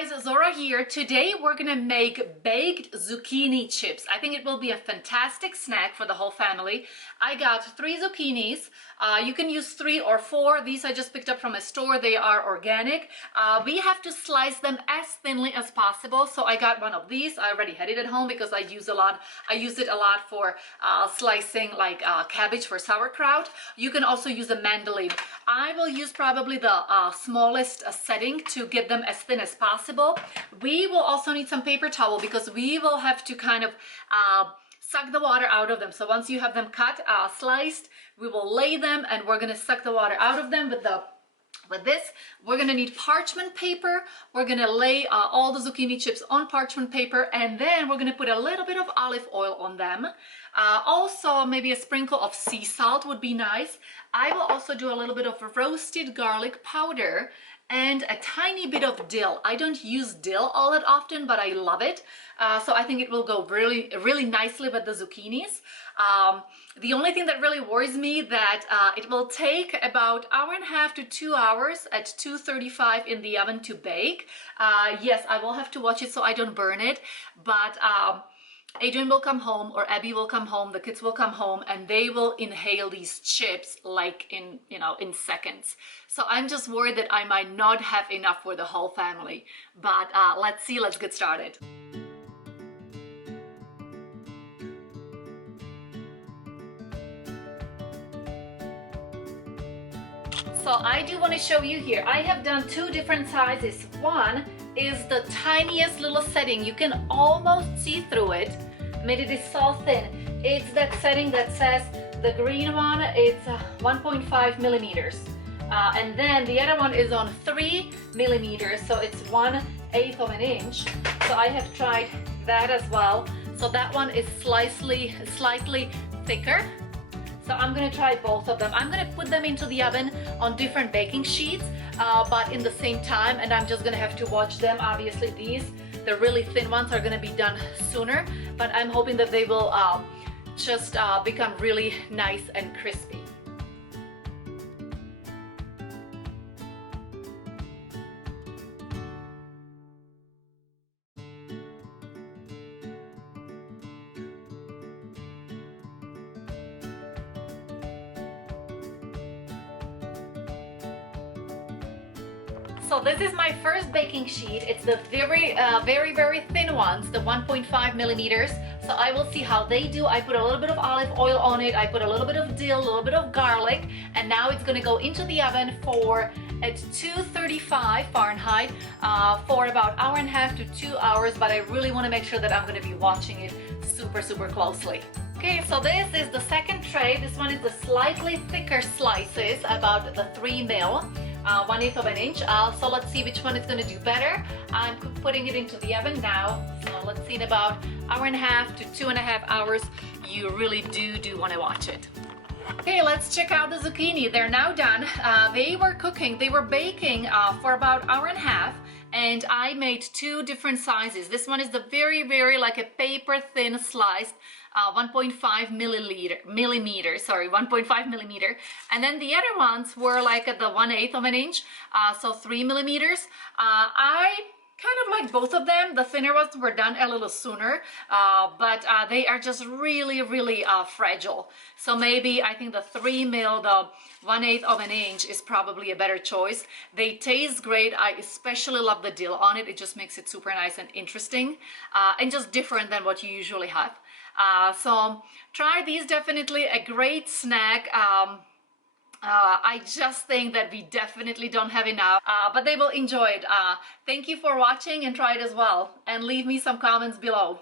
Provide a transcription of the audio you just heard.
guys, Zora here. Today we're gonna make baked zucchini chips. I think it will be a fantastic snack for the whole family. I got 3 zucchinis. You can use 3 or 4. These I just picked up from a store. They are organic. We have to slice them as thinly as possible. So I got one of these. I already had it at home because I use it a lot for slicing like cabbage for sauerkraut. You can also use a mandolin. I will use probably the smallest setting to get them as thin as possible. We will also need some paper towel because we will have to kind of suck the water out of them. So once you have them cut, sliced, we will lay them and we're gonna suck the water out of them with this. We're gonna need parchment paper. We're gonna lay all the zucchini chips on parchment paper, and then we're gonna put a little bit of olive oil on them. Also, maybe a sprinkle of sea salt would be nice. I will also do a little bit of roasted garlic powder and a tiny bit of dill. I don't use dill all that often, but I love it. So I think it will go really, really nicely with the zucchinis. The only thing that really worries me that it will take about 1.5 to 2 hours at 235 in the oven to bake. Yes, I will have to watch it so I don't burn it, but Adrian will come home, or Abby will come home, the kids will come home, and they will inhale these chips like in seconds. So I'm just worried that I might not have enough for the whole family. But let's see, let's get started. So I do want to show you here, I have done 2 different sizes. One is the tiniest little setting. You can almost see through it. I mean, it is so thin. It's that setting that says the green one, it's 1.5 millimeters. And then the other one is on 3 millimeters, so it's 1/8 of an inch. So I have tried that as well. So that one is slightly thicker. So I'm gonna try both of them. I'm gonna put them into the oven on different baking sheets, but in the same time, and I'm just gonna have to watch them. Obviously the really thin ones are gonna be done sooner, but I'm hoping that they will just become really nice and crispy. So this is my first baking sheet. It's the very thin ones, the 1.5 millimeters. So I will see how they do. I put a little bit of olive oil on it. I put a little bit of dill, a little bit of garlic, and now it's gonna go into the oven at 235 Fahrenheit for about 1.5 to 2 hours. But I really want to make sure that I'm going to be watching it super closely. Okay, so this is the second tray. This one is the slightly thicker slices, about the 3 mil. 1/8 of an inch. So let's see which one is going to do better. I'm putting it into the oven now. So let's see, in about 1.5 to 2.5 hours. You really do want to watch it. Okay, let's check out the zucchini. They're now done. They were cooking, they were baking for about 1.5 hours, and I made 2 different sizes. This one is the very like a paper thin sliced 1.5 millimeter, sorry, 1.5 millimeter. And then the other ones were like at the 1/8 of an inch, so 3 millimeters. I kind of like both of them. The thinner ones were done a little sooner, but they are just really fragile. So maybe I think the 3 mil, the 1/8 of an inch is probably a better choice. They taste great. I especially love the dill on it. It just makes it super nice and interesting, and just different than what you usually have. So try these, definitely a great snack. I just think that we definitely don't have enough, but they will enjoy it. Thank you for watching, and try it as well. And leave me some comments below.